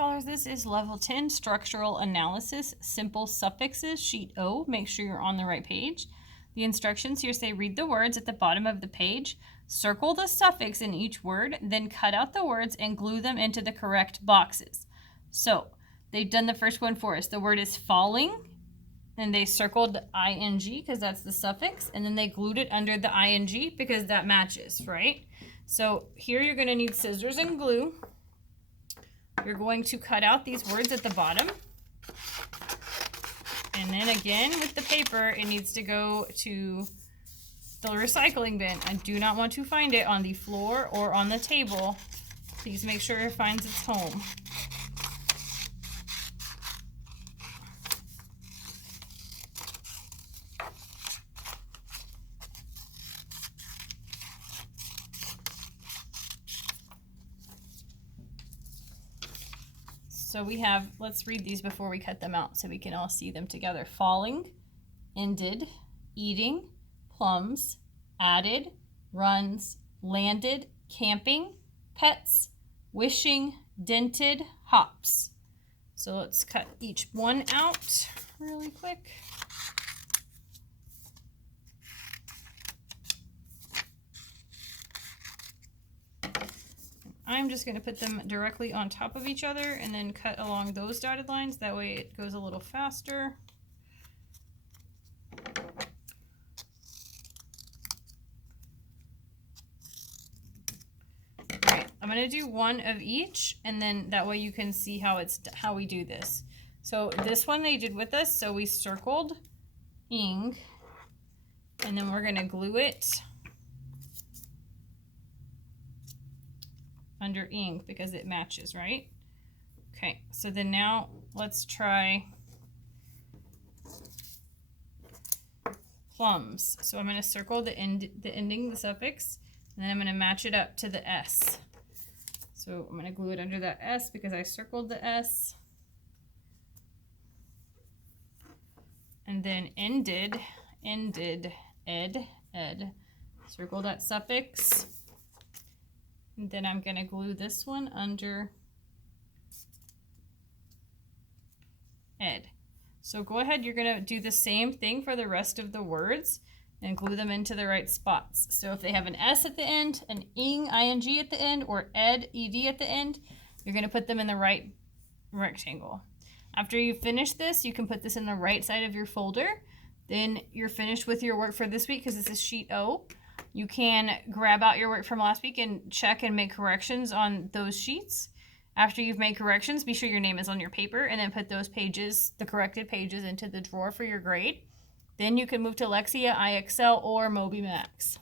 Scholars, this is level 10 structural analysis, simple suffixes, sheet O. Make sure you're on the right page. The instructions here say read the words at the bottom of the page, circle the suffix in each word, then cut out the words and glue them into the correct boxes. So they've done the first one for us. The word is falling, and they circled ing because that's the suffix, and then they glued it under the ing because that matches, right? So here you're going to need scissors and glue. You're going to cut out these words at the bottom. And then again with the paper, it needs to go to the recycling bin. I do not want to find it on the floor or on the table. Please make sure it finds its home. So we have, let's read these before we cut them out so we can all see them together. Falling, ended, eating, plums, added, runs, landed, camping, pets, wishing, dented, hops. So let's cut each one out really quick. I'm just going to put them directly on top of each other and then cut along those dotted lines. That way it goes a little faster. All right, I'm going to do one of each, and then that way you can see how we do this. So this one they did with us, so we circled ing, and then we're going to glue it under ing because it matches, right? Okay, so then now let's try plums. So I'm going to circle the ending, the suffix, and then I'm going to match it up to the S. So I'm going to glue it under that S because I circled the S. And then ended, ed, circle that suffix. And then I'm going to glue this one under ed. So go ahead, you're going to do the same thing for the rest of the words and glue them into the right spots. So if they have an S at the end, an ing at the end, or ed, at the end, you're going to put them in the right rectangle. After you finish this, you can put this in the right side of your folder. Then you're finished with your work for this week because this is sheet O. You can grab out your work from last week and check and make corrections on those sheets. After you've made corrections, be sure your name is on your paper, and then put those pages, the corrected pages, into the drawer for your grade. Then you can move to Lexia, IXL, or Moby Max.